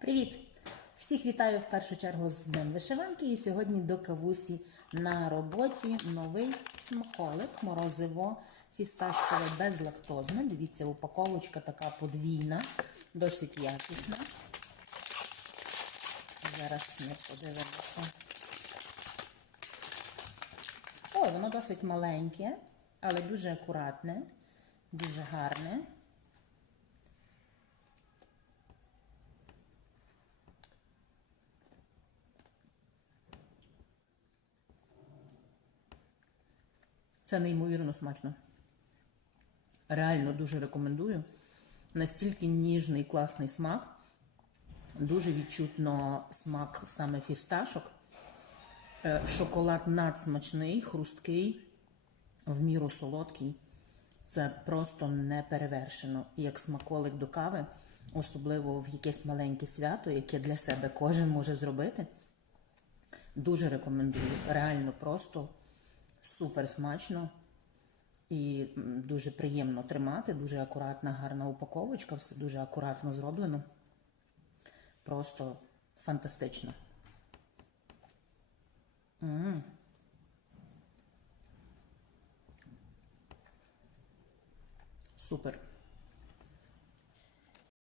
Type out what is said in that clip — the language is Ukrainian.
Привіт! Всіх вітаю в першу чергу з Днем Вишиванки. І сьогодні до кавусі на роботі новий смаколик, морозиво фісташкове безлактозне. Дивіться, упаковочка така подвійна, досить якісна. Зараз ми подивимося. Ой, воно досить маленьке, але дуже акуратне, дуже гарне. Це неймовірно смачно. Реально дуже рекомендую. Настільки ніжний, класний смак. Дуже відчутно смак саме фісташок. Е, Шоколад надсмачний, хрусткий, в міру солодкий. Це просто не перевершено. Як смаколик до кави, особливо в якесь маленьке свято, яке для себе кожен може зробити. Дуже рекомендую. Реально просто супер смачно і дуже приємно тримати. Дуже акуратна, гарна упаковочка, все дуже акуратно зроблено. Просто фантастично. М. Супер.